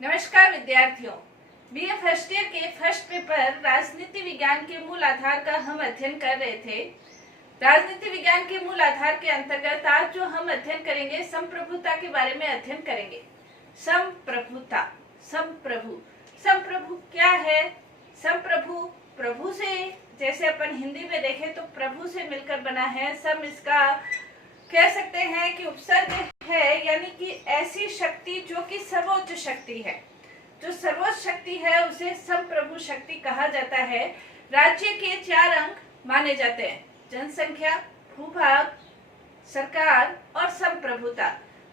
नमस्कार विद्यार्थियों, BA first year के फर्स्ट पेपर राजनीति विज्ञान के मूल आधार का हम अध्ययन कर रहे थे। राजनीति विज्ञान के मूल आधार के अंतर्गत आज जो हम अध्ययन करेंगे संप्रभुता के बारे में अध्ययन करेंगे। संप्रभुता, संप्रभु क्या है? संप्रभु प्रभु से, जैसे अपन हिंदी में देखें तो प्रभु से मिलकर बना है। सम इसका कह सकते हैं कि उपसर्ग है, यानी कि ऐसी शक्ति जो कि सर्वोच्च शक्ति है। जो सर्वोच्च शक्ति है उसे संप्रभु शक्ति कहा जाता है। राज्य के 4 अंग माने जाते हैं: जनसंख्या, भूभाग, सरकार और संप्रभुता।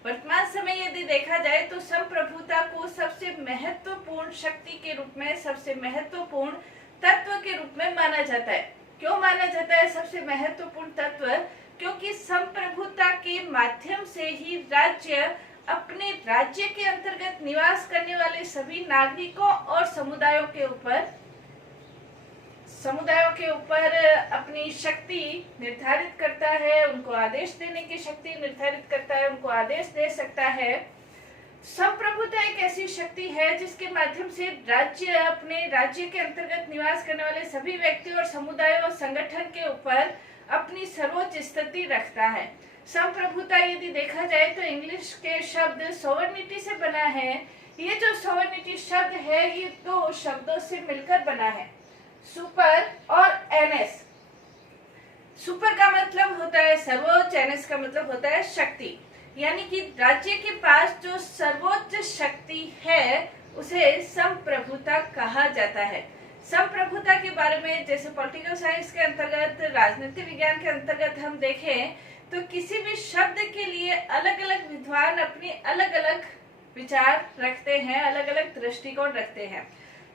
वर्तमान समय यदि देखा जाए तो संप्रभुता को सबसे महत्वपूर्ण शक्ति के रूप में, सबसे महत्वपूर्ण तत्व के रूप में माना जाता है। क्यों माना जाता है सबसे महत्वपूर्ण तत्व? क्योंकि संप्रभुता के माध्यम से ही राज्य अपने राज्य के अंतर्गत निवास करने वाले सभी नागरिकों और समुदायों के ऊपर अपनी शक्ति निर्धारित करता है, उनको आदेश देने की शक्ति निर्धारित करता है, उनको आदेश दे सकता है। संप्रभुता एक ऐसी शक्ति है जिसके माध्यम से राज्य अपने राज्य के अंतर्गत निवास करने वाले सभी व्यक्ति और समुदायों और संगठन के ऊपर अपनी सर्वोच्च स्थिति रखता है। संप्रभुता यदि देखा जाए तो इंग्लिश के शब्द सोवर्निटी से बना है। ये जो सोवर्निटी शब्द है ये 2 शब्दों से मिलकर बना है, सुपर और एनएस। सुपर का मतलब होता है सर्वोच्च, एनएस का मतलब होता है शक्ति। यानी कि राज्य के पास जो सर्वोच्च शक्ति है उसे संप्रभुता कहा जाता है। संप्रभुता के बारे में जैसे पॉलिटिकल साइंस के अंतर्गत, राजनीति विज्ञान के अंतर्गत हम देखें तो किसी भी शब्द के लिए अलग अलग विद्वान अपने अलग अलग विचार रखते हैं, अलग अलग दृष्टिकोण रखते हैं।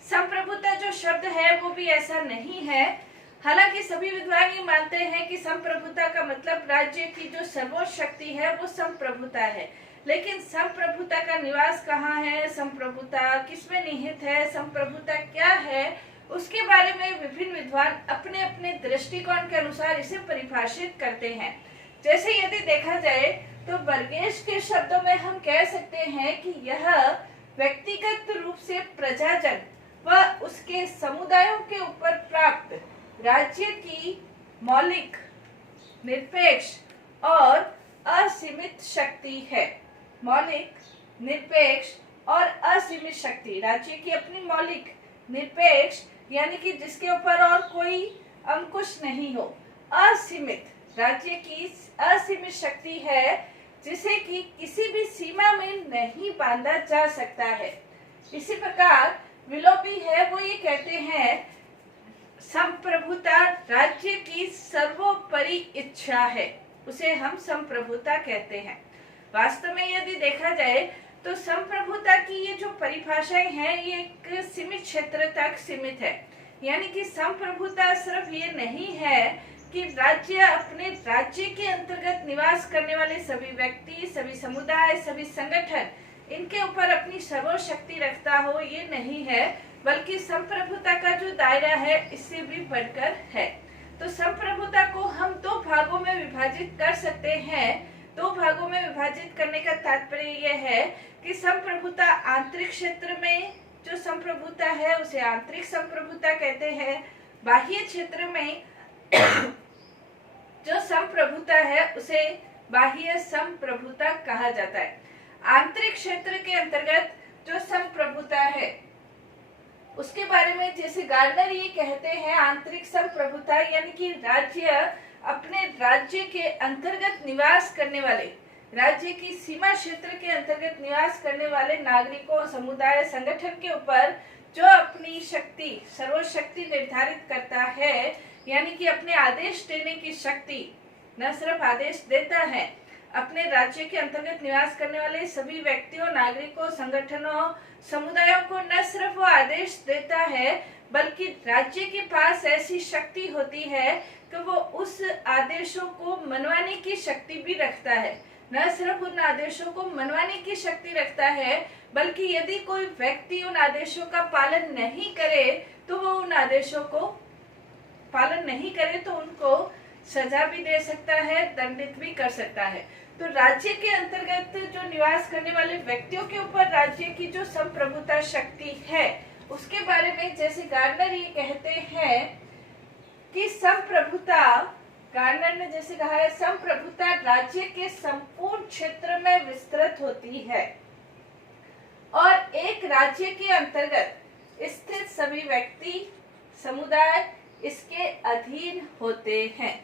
संप्रभुता जो शब्द है वो भी ऐसा नहीं है। हालांकि सभी विद्वान ये मानते हैं कि संप्रभुता का मतलब राज्य की जो सर्वोच्च शक्ति है वो संप्रभुता है। लेकिन संप्रभुता का निवास कहाँ है, संप्रभुता किसमें निहित है, संप्रभुता क्या है, उसके बारे में विभिन्न विद्वान अपने अपने दृष्टिकोण के अनुसार इसे परिभाषित करते हैं। जैसे यदि देखा जाए तो बर्गेश के शब्दों में हम कह सकते हैं कि यह व्यक्तिगत रूप से प्रजाजन व उसके समुदायों के ऊपर प्राप्त राज्य की मौलिक, निरपेक्ष और असीमित शक्ति है। मौलिक, निरपेक्ष और असीमित शक्ति, राज्य की अपनी मौलिक, निरपेक्ष यानी कि जिसके ऊपर और कोई अंकुश नहीं हो, असीमित, राज्य की असीमित शक्ति है जिसे कि किसी भी सीमा में नहीं बांधा जा सकता है। इसी प्रकार विलोपी है वो ये कहते हैं संप्रभुता राज्य की सर्वोपरि इच्छा है, उसे हम संप्रभुता कहते हैं। वास्तव में यदि देखा जाए तो संप्रभुता की ये जो परिभाषाएं हैं ये एक सीमित क्षेत्र तक सीमित है। यानी कि संप्रभुता सिर्फ ये नहीं है कि राज्य अपने राज्य के अंतर्गत निवास करने वाले सभी व्यक्ति, सभी समुदाय, सभी संगठन इनके ऊपर अपनी सर्वोच्च शक्ति रखता हो, ये नहीं है, बल्कि संप्रभुता का जो दायरा है इससे भी बढ़कर है। तो संप्रभुता को हम 2 भागों में विभाजित कर सकते हैं। 2 भागों में विभाजित करने का तात्पर्य यह है कि संप्रभुता आंतरिक क्षेत्र में जो संप्रभुता है उसे आंतरिक संप्रभुता कहते हैं। बाह्य क्षेत्र में जो संप्रभुता है उसे बाह्य संप्रभुता कहा जाता है। आंतरिक क्षेत्र के अंतर्गत जो संप्रभुता है उसके बारे में जैसे गार्डनर ये कहते हैं आंतरिक संप्रभुता यानी कि राज्य अपने राज्य के अंतर्गत निवास करने वाले, राज्य की सीमा क्षेत्र के अंतर्गत निवास करने वाले नागरिकों, समुदाय, संगठन के ऊपर जो अपनी शक्ति, सर्वोच्च शक्ति निर्धारित करता है, यानी कि अपने आदेश देने की शक्ति, न सिर्फ आदेश देता है, अपने राज्य के अंतर्गत निवास करने वाले सभी व्यक्तियों, नागरिकों, संगठनों, समुदायों को न सिर्फ वो आदेश देता है बल्कि राज्य के पास ऐसी शक्ति होती है कि वो उस आदेशों को मनवाने की शक्ति भी रखता है। न सिर्फ उन आदेशों को मनवाने की शक्ति रखता है बल्कि यदि कोई व्यक्ति उन आदेशों का पालन नहीं करे तो वो उन आदेशों को पालन नहीं करे तो उनको सजा भी दे सकता है, दंडित भी कर सकता है। तो राज्य के अंतर्गत जो निवास करने वाले व्यक्तियों के ऊपर राज्य की जो संप्रभुता शक्ति है उसके बारे में जैसे गार्डनर ये कहते हैं कि संप्रभुता, गार्डनर ने जैसे कहा है, संप्रभुता राज्य के संपूर्ण क्षेत्र में विस्तृत होती है और एक राज्य के अंतर्गत स्थित सभी व्यक्ति समुदाय इसके अधीन होते हैं।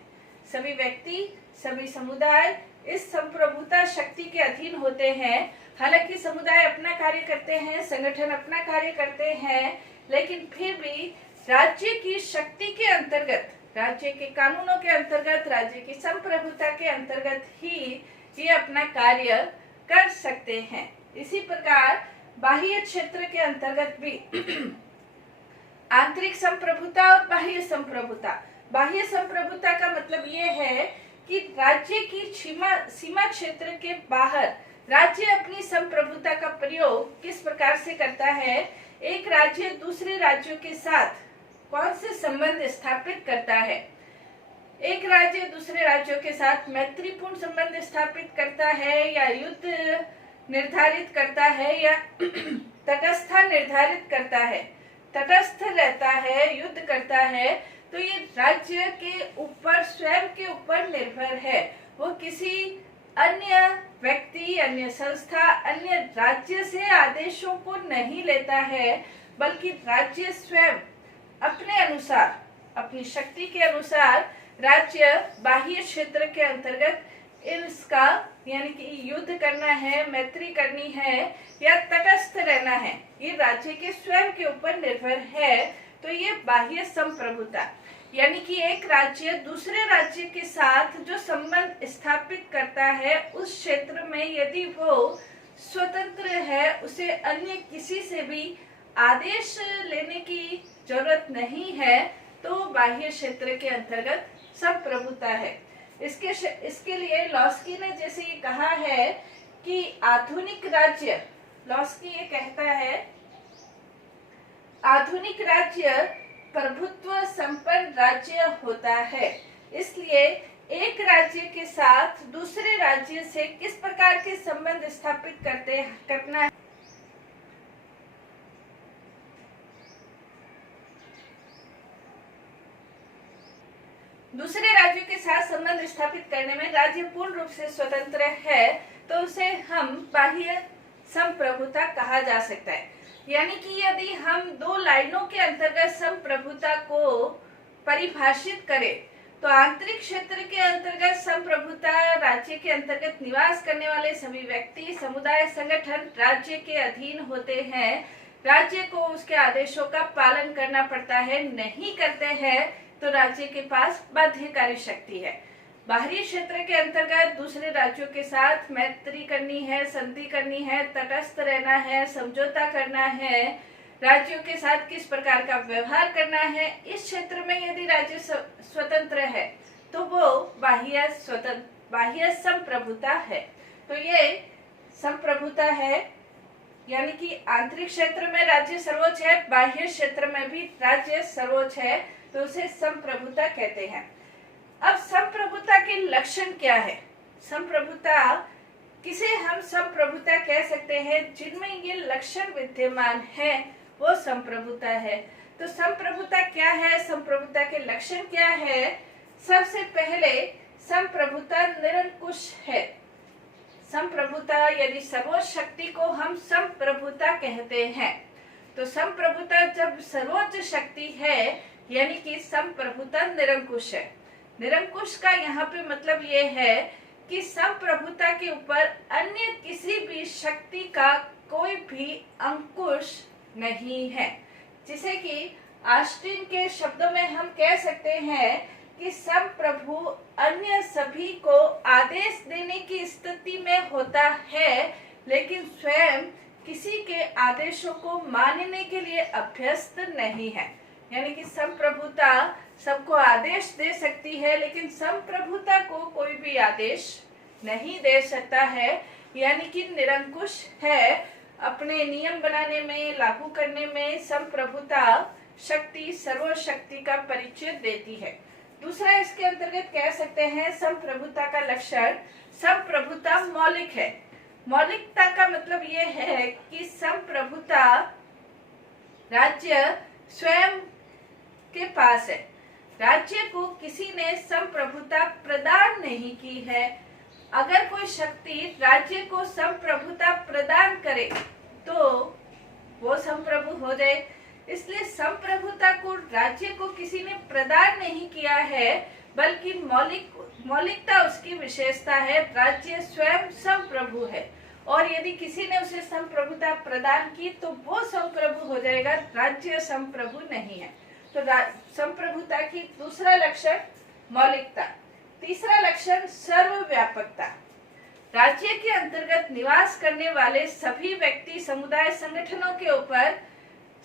सभी व्यक्ति, सभी समुदाय इस संप्रभुता शक्ति के अधीन होते हैं। हालांकि समुदाय अपना कार्य करते हैं, संगठन अपना कार्य करते हैं, लेकिन फिर भी राज्य की शक्ति के अंतर्गत, राज्य के कानूनों के अंतर्गत, राज्य की संप्रभुता के अंतर्गत ही ये अपना कार्य कर सकते हैं। इसी प्रकार बाह्य क्षेत्र के अंतर्गत भी आंतरिक संप्रभुता और बाह्य संप्रभुता। बाह्य संप्रभुता का मतलब ये है कि राज्य की सीमा क्षेत्र के बाहर राज्य अपनी संप्रभुता का प्रयोग किस प्रकार से करता है। एक राज्य दूसरे राज्यों के साथ कौन से संबंध स्थापित करता है। एक राज्य दूसरे राज्यों के साथ मैत्रीपूर्ण संबंध स्थापित करता है या युद्ध निर्धारित करता है या तटस्थ निर्धारित करता है, तटस्थ रहता है, युद्ध करता है, तो ये राज्य के ऊपर, स्वयं के ऊपर निर्भर है। वो किसी अन्य व्यक्ति, अन्य संस्था, अन्य राज्य से आदेशों को नहीं लेता है, बल्कि राज्य स्वयं अपने अनुसार, अपनी शक्ति के अनुसार राज्य बाह्य क्षेत्र के अंतर्गत इसका यानी कि युद्ध करना है, मैत्री करनी है या तटस्थ रहना है, ये राज्य के स्वयं के ऊपर निर्भर है। तो ये बाह्य संप्रभुता यानी कि एक राज्य दूसरे राज्य के साथ जो संबंध स्थापित करता है उस क्षेत्र में यदि वो स्वतंत्र है, उसे अन्य किसी से भी आदेश लेने की जरूरत नहीं है, तो बाह्य क्षेत्र के अंतर्गत संप्रभुता है। इसके लिए लॉस्की ने जैसे ये कहा है कि आधुनिक राज्य, लॉस्की ये कहता है आधुनिक राज्य प्रभुत्व संपन्न राज्य होता है। इसलिए एक राज्य के साथ दूसरे राज्य से किस प्रकार के संबंध स्थापित करना है, दूसरे राज्यों के साथ संबंध स्थापित करने में राज्य पूर्ण रूप से स्वतंत्र है, तो उसे हम बाह्य संप्रभुता कहा जा सकता है। यानी कि यदि हम दो लाइनों के अंतर्गत संप्रभुता को परिभाषित करें तो आंतरिक क्षेत्र के अंतर्गत संप्रभुता राज्य के अंतर्गत निवास करने वाले सभी व्यक्ति, समुदाय, संगठन राज्य के अधीन होते हैं। राज्य को उसके आदेशों का पालन करना पड़ता है, नहीं करते हैं तो राज्य के पास बाध्यकारी शक्ति है। बाहरी क्षेत्र के अंतर्गत दूसरे राज्यों के साथ मैत्री करनी है, संधि करनी है, तटस्थ रहना है, समझौता करना है, राज्यों के साथ किस प्रकार का व्यवहार करना है। इस क्षेत्र में यदि राज्य स्वतंत्र है तो वो बाह्य संप्रभुता है। तो ये संप्रभुता है, यानी कि आंतरिक क्षेत्र में राज्य सर्वोच्च है, बाह्य क्षेत्र में भी राज्य सर्वोच्च है, तो उसे संप्रभुता कहते हैं। अब संप्रभुता के लक्षण क्या है? संप्रभुता किसे हम संप्रभुता कह सकते हैं? जिनमें ये लक्षण विद्यमान है वो संप्रभुता है। तो संप्रभुता क्या है, संप्रभुता के लक्षण क्या है? सबसे पहले संप्रभुता निरंकुश है। संप्रभुता यदि सर्वोच्च शक्ति को हम संप्रभुता कहते हैं, तो संप्रभुता जब सर्वोच्च शक्ति है यानी कि संप्रभुता निरंकुश है। निरंकुश का यहाँ पे मतलब ये है कि संप्रभुता के ऊपर अन्य किसी भी शक्ति का कोई भी अंकुश नहीं है। जिसे कि ऑस्टिन के शब्दों में हम कह सकते हैं कि संप्रभु अन्य सभी को आदेश देने की स्थिति में होता है, लेकिन स्वयं किसी के आदेशों को मानने के लिए अभ्यस्त नहीं है। यानी कि संप्रभुता सबको आदेश दे सकती है, लेकिन संप्रभुता को कोई भी आदेश नहीं दे सकता है। यानी कि निरंकुश है। अपने नियम बनाने में, लागू करने में संप्रभुता शक्ति सर्वशक्ति का परिचय देती है। दूसरा इसके अंतर्गत कह सकते हैं संप्रभुता का लक्षण, संप्रभुता मौलिक है। मौलिकता का मतलब ये है कि संप्रभुता राज्य स्वयं के पास है। राज्य को किसी ने संप्रभुता प्रदान नहीं की है। अगर कोई शक्ति राज्य को संप्रभुता प्रदान करे तो वो संप्रभु हो जाए। इसलिए संप्रभुता को राज्य को किसी ने प्रदान नहीं किया है, बल्कि मौलिकता उसकी विशेषता है। राज्य स्वयं संप्रभु है और यदि किसी ने उसे संप्रभुता प्रदान की तो वो संप्रभु हो जाएगा, राज्य संप्रभु नहीं है। तो संप्रभुता की दूसरा लक्षण मौलिकता। तीसरा लक्षण सर्वव्यापकता। राज्य के अंतर्गत निवास करने वाले सभी व्यक्ति, समुदाय, संगठनों के ऊपर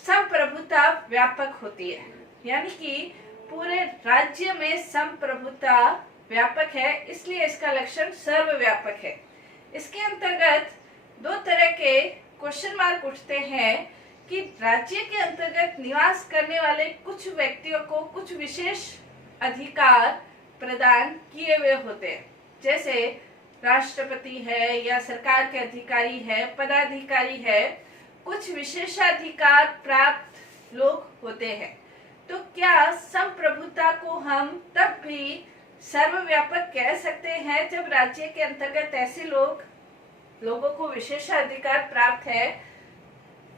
संप्रभुता व्यापक होती है। यानी कि पूरे राज्य में संप्रभुता व्यापक है, इसलिए इसका लक्षण सर्वव्यापक है। इसके अंतर्गत दो तरह के क्वेश्चन मार्क उठते हैं कि राज्य के अंतर्गत निवास करने वाले कुछ व्यक्तियों को कुछ विशेष अधिकार प्रदान किए हुए होते हैं, जैसे राष्ट्रपति है या सरकार के अधिकारी है, पदाधिकारी है, कुछ विशेषाधिकार प्राप्त लोग होते हैं। तो क्या संप्रभुता को हम तब भी सर्वव्यापक कह सकते हैं जब राज्य के अंतर्गत ऐसे लोगों को विशेषाधिकार प्राप्त है?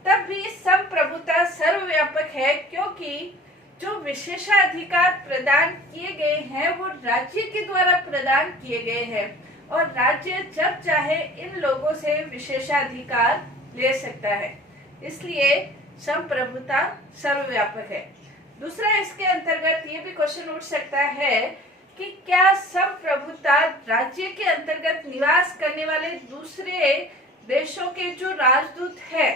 तब भी संप्रभुता सर्वव्यापक है, क्योंकि जो विशेषाधिकार प्रदान किए गए हैं वो राज्य के द्वारा प्रदान किए गए हैं और राज्य जब चाहे इन लोगों से विशेषाधिकार ले सकता है। इसलिए संप्रभुता सर्वव्यापक है। दूसरा, इसके अंतर्गत ये भी क्वेश्चन उठ सकता है कि क्या संप्रभुता राज्य के अंतर्गत निवास करने वाले दूसरे देशों के जो राजदूत है,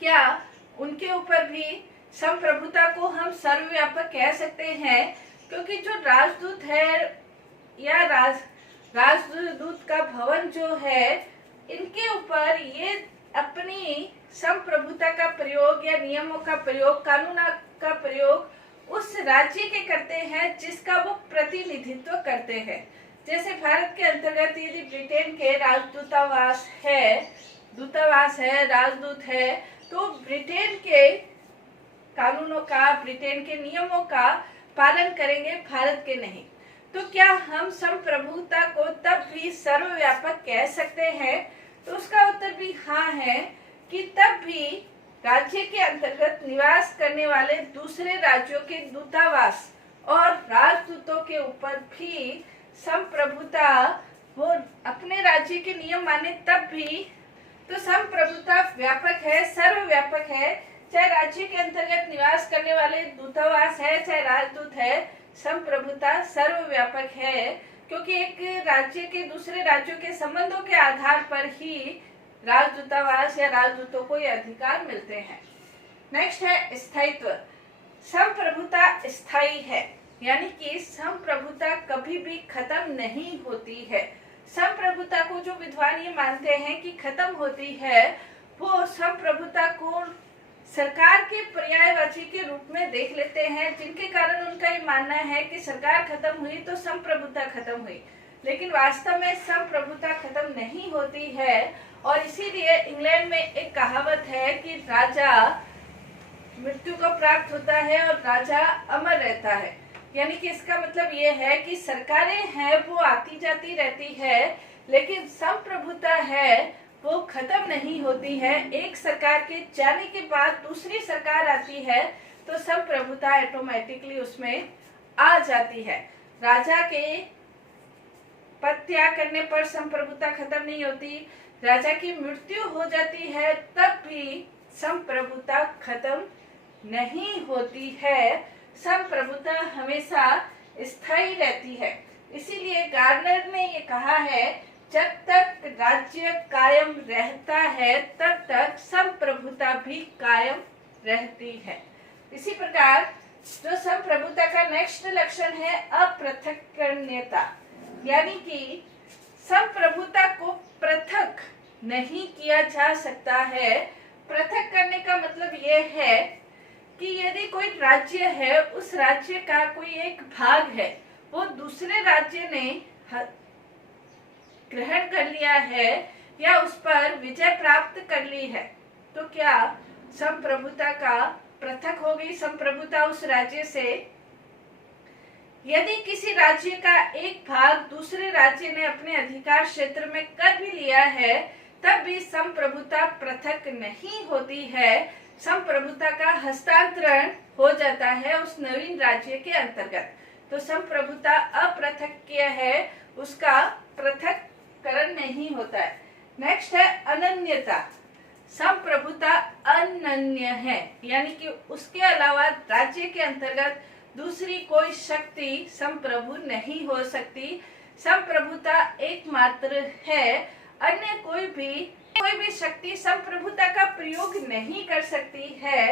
क्या उनके ऊपर भी संप्रभुता को हम सर्वव्यापक कह सकते हैं? क्योंकि जो राजदूत है या राजदूत का भवन जो है, इनके ऊपर ये अपनी संप्रभुता का प्रयोग या नियमों का प्रयोग, कानून का प्रयोग उस राज्य के करते हैं जिसका वो प्रतिनिधित्व करते हैं। जैसे भारत के अंतर्गत यदि ब्रिटेन के दूतावास है, राजदूत है, तो ब्रिटेन के कानूनों का, ब्रिटेन के नियमों का पालन करेंगे, भारत के नहीं। तो क्या हम संप्रभुता को तब भी सर्वव्यापक कह सकते हैं? तो उसका उत्तर भी हाँ है कि तब भी राज्य के अंतर्गत निवास करने वाले दूसरे राज्यों के दूतावास और राजदूतों के ऊपर भी संप्रभुता, वो अपने राज्य के नियम माने तब भी। तो संप्रभुता व्यापक है, सर्वव्यापक है। चाहे राज्य के अंतर्गत निवास करने वाले दूतावास है, चाहे राजदूत है, संप्रभुता सर्वव्यापक है, क्योंकि एक राज्य के दूसरे राज्यों के संबंधों के आधार पर ही राजदूतावास या राजदूतों को ये अधिकार मिलते हैं। नेक्स्ट है स्थायित्व। संप्रभुता स्थायी है, यानी कि संप्रभुता कभी भी खत्म नहीं होती है। संप्रभुता को जो विद्वान ये मानते हैं कि खत्म होती है, वो संप्रभुता को सरकार के पर्यायवाची के रूप में देख लेते हैं, जिनके कारण उनका ये मानना है कि सरकार खत्म हुई तो संप्रभुता खत्म हुई। लेकिन वास्तव में संप्रभुता खत्म नहीं होती है और इसीलिए इंग्लैंड में एक कहावत है कि राजा मृत्यु को प्राप्त होता है और राजा अमर रहता है। यानी कि इसका मतलब ये है कि सरकारें हैं वो आती जाती रहती है, लेकिन संप्रभुता है वो खत्म नहीं होती है। एक सरकार के जाने के बाद दूसरी सरकार आती है तो संप्रभुता ऑटोमेटिकली उसमें आ जाती है। राजा के पद त्याग करने पर संप्रभुता खत्म नहीं होती, राजा की मृत्यु हो जाती है तब भी संप्रभुता खत्म नहीं होती है। संप्रभुता हमेशा स्थायी रहती है। इसीलिए गार्नर ने ये कहा है, जब तक राज्य कायम रहता है तब तक संप्रभुता भी कायम रहती है। इसी प्रकार जो संप्रभुता का नेक्स्ट लक्षण है अपृथक्करणीयता, यानी कि संप्रभुता को पृथक नहीं किया जा सकता है। पृथक करने का मतलब ये है कि यदि कोई राज्य है, उस राज्य का कोई एक भाग है, वो दूसरे राज्य ने ग्रहण कर लिया है या उस पर विजय प्राप्त कर ली है, तो क्या संप्रभुता का पृथक होगी संप्रभुता उस राज्य से? यदि किसी राज्य का एक भाग दूसरे राज्य ने अपने अधिकार क्षेत्र में कर भी लिया है, तब भी संप्रभुता पृथक नहीं होती है। संप्रभुता का हस्तांतरण हो जाता है उस नवीन राज्य के अंतर्गत। तो संप्रभुता अपृथक्य है, उसका पृथककरण नहीं होता है। नेक्स्ट है अनन्यता। संप्रभुता अनन्य है, यानी कि उसके अलावा राज्य के अंतर्गत दूसरी कोई शक्ति संप्रभु नहीं हो सकती। संप्रभुता एकमात्र है, अन्य कोई भी शक्ति संप्रभुता का प्रयोग नहीं कर सकती है।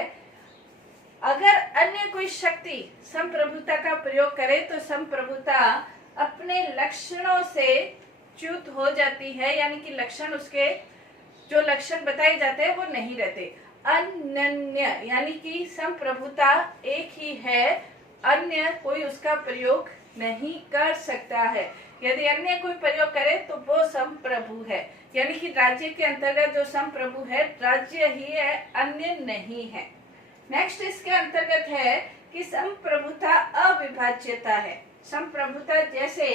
अगर अन्य कोई शक्ति संप्रभुता का प्रयोग करे तो संप्रभुता अपने लक्षणों से च्युत हो जाती है, यानी कि लक्षण उसके जो लक्षण बताए जाते हैं वो नहीं रहते। अनन्य यानी कि संप्रभुता एक ही है, अन्य कोई उसका प्रयोग नहीं कर सकता है। यदि अन्य कोई प्रयोग करे तो वो संप्रभु है, यानी कि राज्य के अंतर्गत जो संप्रभु है राज्य ही है, अन्य नहीं है। नेक्स्ट इसके अंतर्गत है कि संप्रभुता अविभाज्यता है। संप्रभुता जैसे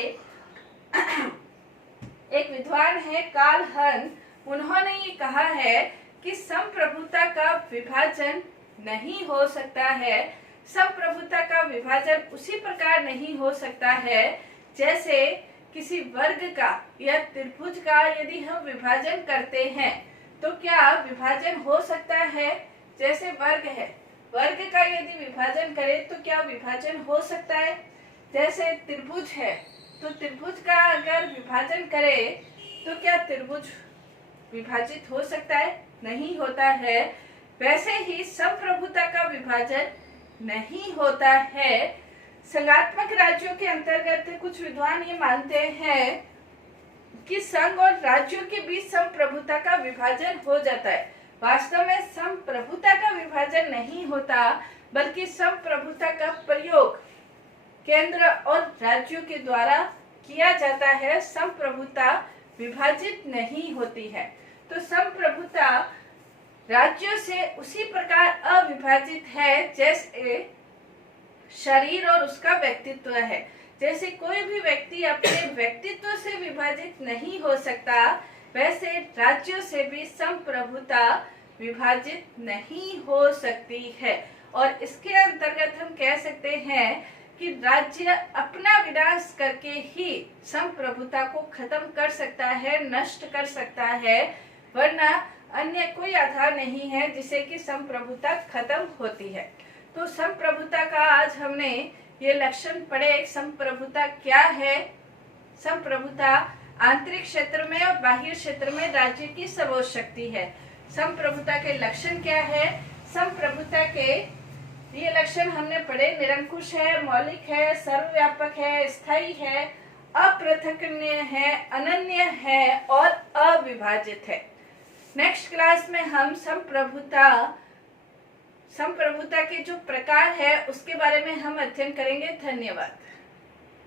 एक विद्वान है कार्ल हन, उन्होंने ये कहा है कि संप्रभुता का विभाजन नहीं हो सकता है। संप्रभुता का विभाजन उसी प्रकार नहीं हो सकता है जैसे किसी वर्ग का या त्रिभुज का यदि हम विभाजन करते हैं तो क्या विभाजन हो सकता है? जैसे वर्ग है, वर्ग का यदि विभाजन करें तो क्या विभाजन हो सकता है? जैसे त्रिभुज है, तो त्रिभुज का अगर विभाजन करे तो क्या त्रिभुज विभाजित हो सकता है? नहीं होता है। वैसे ही संप्रभुता का विभाजन नहीं होता है। संघात्मक राज्यों के अंतर्गत कुछ विद्वान ये मानते हैं कि संघ और राज्यों के बीच संप्रभुता का विभाजन हो जाता है। वास्तव में संप्रभुता का विभाजन नहीं होता, बल्कि संप्रभुता का प्रयोग केंद्र और राज्यों के द्वारा किया जाता है। संप्रभुता विभाजित नहीं होती है। तो संप्रभुता राज्यों से उसी प्रकार अविभाजित है जैसे शरीर और उसका व्यक्तित्व है। जैसे कोई भी व्यक्ति अपने व्यक्तित्व से विभाजित नहीं हो सकता, वैसे राज्यों से भी संप्रभुता विभाजित नहीं हो सकती है। और इसके अंतर्गत हम कह सकते हैं कि राज्य अपना विनाश करके ही संप्रभुता को खत्म कर सकता है, नष्ट कर सकता है, वरना अन्य कोई आधार नहीं है जिसे कि संप्रभुता खत्म होती है। तो संप्रभुता का आज हमने ये लक्षण पढ़े। संप्रभुता क्या है? संप्रभुता आंतरिक क्षेत्र में और बाह्य क्षेत्र में राज्य की सर्वोच्च शक्ति है। संप्रभुता के लक्षण क्या है? संप्रभुता के ये लक्षण हमने पढ़े। निरंकुश है, मौलिक है, सर्वव्यापक है, स्थायी है, अपृथकनीय है, अनन्य है और अविभाजित है। नेक्स्ट क्लास में हम संप्रभुता के जो प्रकार है उसके बारे में हम अध्ययन करेंगे। धन्यवाद।